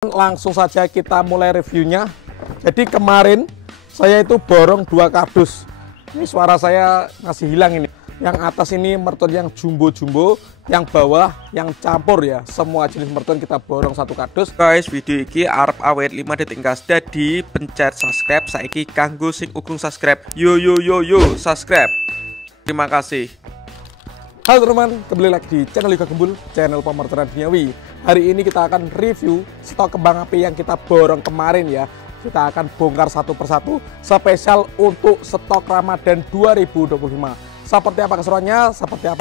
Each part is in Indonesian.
Langsung saja kita mulai reviewnya. Jadi kemarin saya itu borong 2 kardus. Ini suara saya masih hilang ini. Yang atas ini merton yang jumbo-jumbo, yang bawah yang campur ya. Semua jenis merton kita borong 1 kardus. Guys, video ini arep awet 5 detik gas. Jadi pencet subscribe saiki kanggo sing ugung subscribe. Yo subscribe. Terima kasih. Halo teman-teman, kembali lagi di channel Liga Gembul, channel pemertonan duniawi. Hari ini kita akan review stok kembang api yang kita borong kemarin ya. Kita akan bongkar satu persatu spesial untuk stok Ramadan 2025. Seperti apa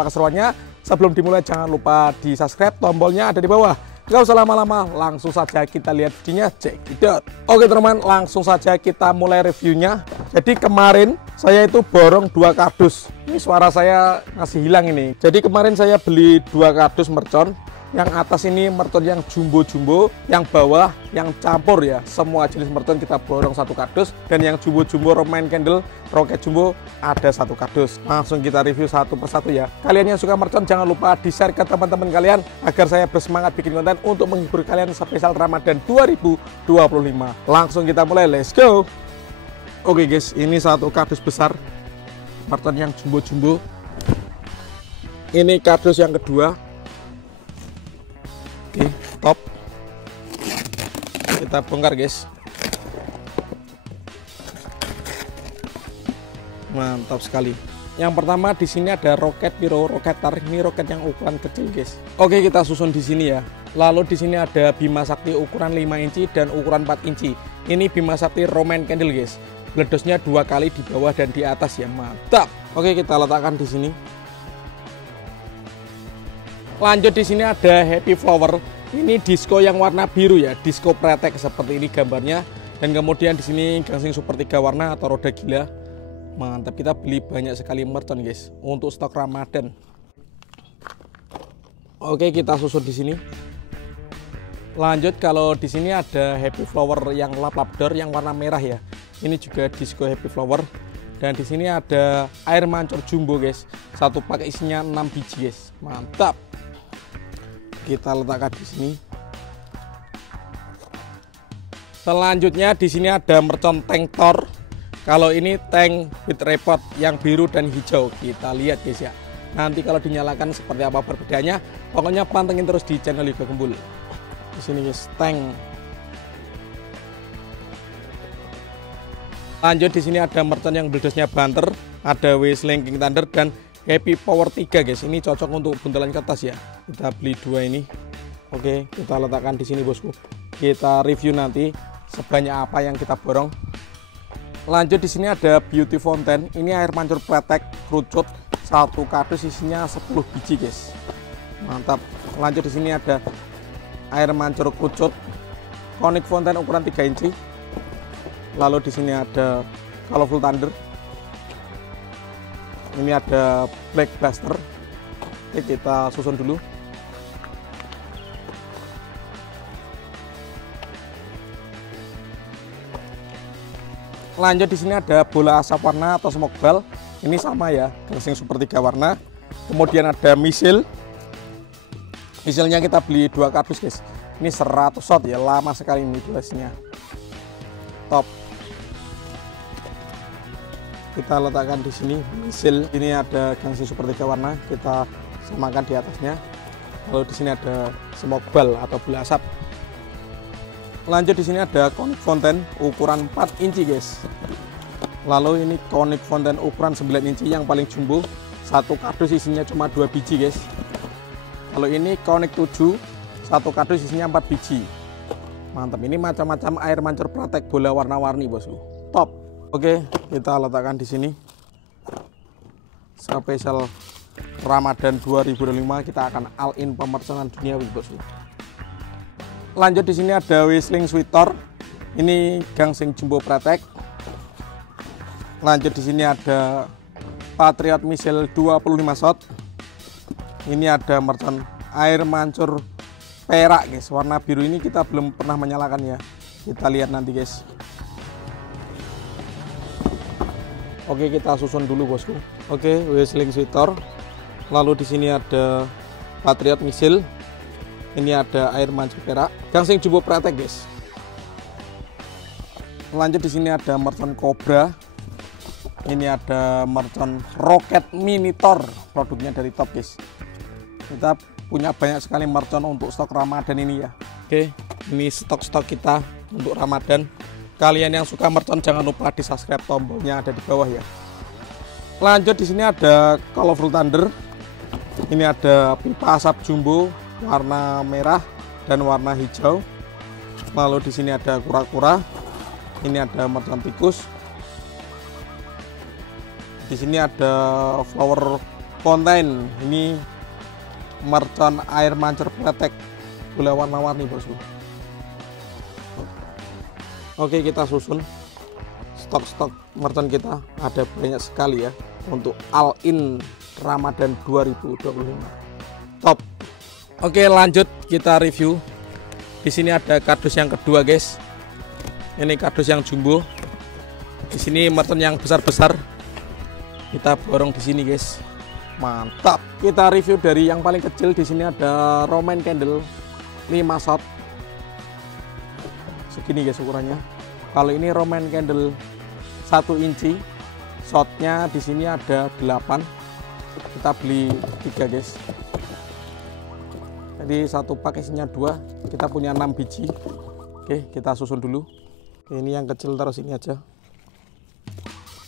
keseruannya? Sebelum dimulai jangan lupa di subscribe, tombolnya ada di bawah. Gak usah lama-lama, langsung saja kita lihat videonya, check it out. Oke teman-teman, langsung saja kita mulai reviewnya. Jadi kemarin saya itu borong 2 kardus. Ini suara saya masih hilang ini. Jadi kemarin saya beli 2 kardus mercon. Yang atas ini merton yang jumbo-jumbo, yang bawah yang campur ya. Semua jenis merton kita borong 1 kardus. Dan yang jumbo-jumbo Roman Candle Rocket Jumbo ada 1 kardus. Langsung kita review satu persatu ya. Kalian yang suka mercon jangan lupa di-share ke teman-teman kalian agar saya bersemangat bikin konten untuk menghibur kalian spesial Ramadan 2025. Langsung kita mulai, let's go. Oke guys, ini 1 kardus besar merton yang jumbo-jumbo. Ini kardus yang kedua. Oke, top. Kita bongkar guys. Mantap sekali. Yang pertama di sini ada roket Piro, roket tarik. Ini roket yang ukuran kecil guys. Oke, kita susun di sini ya. Lalu di sini ada Bima Sakti ukuran 5 inci dan ukuran 4 inci. Ini Bima Sakti Roman Candle guys. Bledosnya 2 kali di bawah dan di atas ya, mantap. Oke, kita letakkan di sini. Lanjut di sini ada Happy Flower. Ini disco yang warna biru ya, disco pretek seperti ini gambarnya. Dan kemudian di sini gangsing super 3 warna atau roda gila. Mantap, kita beli banyak sekali mercon guys untuk stok Ramadan. Oke, kita susun di sini. Lanjut kalau di sini ada Happy Flower yang lap-lap door yang warna merah ya. Ini juga disco Happy Flower. Dan di sini ada air mancur jumbo guys. 1 pakai isinya 6 biji guys. Mantap. Kita letakkan di sini. Selanjutnya di sini ada mercon tank Thor. Kalau ini tank with repot yang biru dan hijau. Kita lihat guys ya. Nanti kalau dinyalakan seperti apa perbedaannya. Pokoknya pantengin terus di channel Liga Gembul. Di sini guys, tank. Lanjut di sini ada mercon yang bledosnya banter, ada Whistling King Thunder dan Happy Power 3 guys. Ini cocok untuk buntelan kertas ya. Kita beli 2 ini. Oke, kita letakkan di sini bosku. Kita review nanti sebanyak apa yang kita borong. Lanjut di sini ada Beauty Fountain. Ini air mancur pretek kerucut. 1 kardus isinya 10 biji guys. Mantap. Lanjut di sini ada air mancur kerucut Conic Fountain ukuran 3 inci. Lalu di sini ada Colorful Thunder. Ini ada Black Blaster. Oke, kita susun dulu. Lanjut di sini ada bola asap warna atau smoke ball. Ini sama ya, gangsing super 3 warna. Kemudian ada misil. Misilnya kita beli 2 kardus guys. Ini 100 shot ya, lama sekali ini durasinya. Top. Kita letakkan di sini misil. Ini ada gangsing super 3 warna, kita samakan di atasnya. Lalu di sini ada smoke ball atau bola asap. Lanjut di sini ada Conic Fountain ukuran 4 inci guys. Lalu ini Conic Fountain ukuran 9 inci yang paling jumbo. 1 kardus isinya cuma 2 biji guys. Kalau ini Conic 7, 1 kardus isinya 4 biji. Mantap, ini macam-macam air mancur pretek bola warna-warni bosku. Top. Oke, kita letakkan di sini. Spesial Ramadan 2025 kita akan all in pemerconan duniawi bosku. Lanjut di sini ada Whistling Sweeter. Ini gangsing jumbo pretek. Lanjut di sini ada Patriot Missile 25 shot. Ini ada mercon air mancur perak guys, warna biru. Ini kita belum pernah menyalakan ya. Kita lihat nanti guys. Oke, kita susun dulu bosku. Oke, Whistling Sweeter. Lalu di sini ada Patriot Missile. Ini ada air mancur perak, gangsing jumbo pretek guys. Lanjut di sini ada mercon Cobra. Ini ada mercon Rocket Minitor, produknya dari Top guys. Kita punya banyak sekali mercon untuk stok Ramadan ini ya. Oke, ini stok-stok kita untuk Ramadan. Kalian yang suka mercon jangan lupa di subscribe, tombolnya ada di bawah ya. Lanjut di sini ada Colorful Thunder. Ini ada pipa asap jumbo warna merah dan warna hijau. Lalu di sini ada kura-kura. Ini ada mercon tikus. Di sini ada flower fountain. Ini mercon air mancur pretek. Boleh warna-warni bosku. Oke, kita susun stok-stok mercon kita, ada banyak sekali ya untuk all in Ramadan 2025. Top. Oke, lanjut kita review. Di sini ada kardus yang kedua guys. Ini kardus yang jumbo. Di sini mercon yang besar-besar. Kita borong di sini guys. Mantap. Kita review dari yang paling kecil. Di sini ada Roman Candle 5 shot. Segini guys ukurannya. Kalau ini Roman Candle 1 inci, shotnya di sini ada 8. Kita beli 3 guys. Jadi satu pak isinya 2. Kita punya 6 biji. Oke, kita susun dulu. Ini yang kecil taruh sini aja.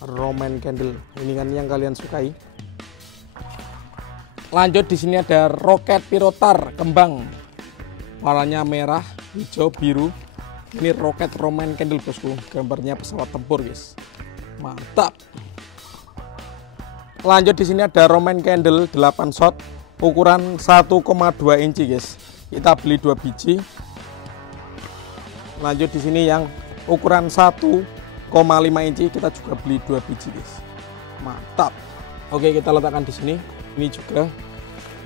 Roman Candle. Ini kan yang kalian sukai. Lanjut di sini ada Rocket Pirotar kembang. Warnanya merah, hijau, biru. Ini Rocket Roman Candle bosku, gambarnya pesawat tempur guys. Mantap. Lanjut di sini ada Roman Candle 8 shot, ukuran 1,2 inci guys. Kita beli 2 biji. Lanjut di sini yang ukuran 1,5 inci, kita juga beli 2 biji guys. Mantap. Oke, kita letakkan di sini. Ini juga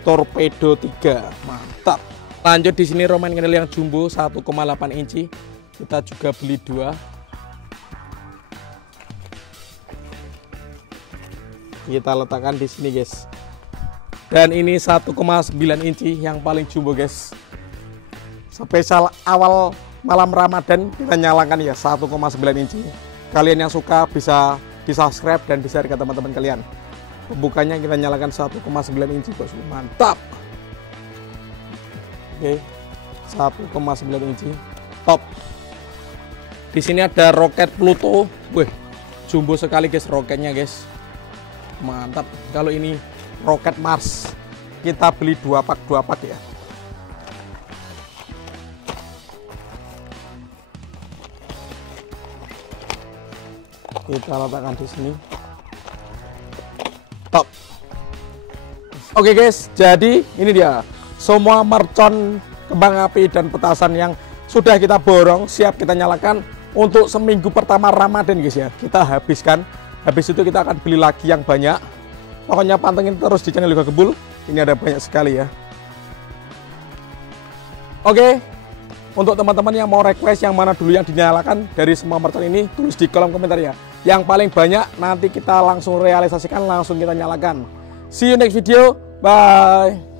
Torpedo 3. Mantap. Lanjut di sini Roman Candle yang jumbo 1,8 inci. Kita juga beli 2. Kita letakkan di sini guys. Dan ini 1,9 inci yang paling jumbo guys. Spesial awal malam Ramadan kita nyalakan ya 1,9 inci. Kalian yang suka bisa di subscribe dan di share ke teman-teman kalian. Pembukanya kita nyalakan 1,9 inci bos. Mantap. Oke, 1,9 inci. Top. Di sini ada Rocket Pluto. Wih, jumbo sekali guys roketnya guys. Mantap. Kalau ini Rocket Mars, kita beli 2 pak ya. Kita letakkan di sini. Top. Oke guys, jadi ini dia semua mercon kembang api dan petasan yang sudah kita borong, siap kita nyalakan untuk seminggu pertama Ramadan guys ya. Kita habiskan. Habis itu kita akan beli lagi yang banyak. Pokoknya pantengin terus di channel Yoga Gembul. Ini ada banyak sekali ya. Oke, untuk teman-teman yang mau request yang mana dulu yang dinyalakan dari semua mercon ini, tulis di kolom komentar ya. Yang paling banyak nanti kita langsung realisasikan, langsung kita nyalakan. See you next video. Bye.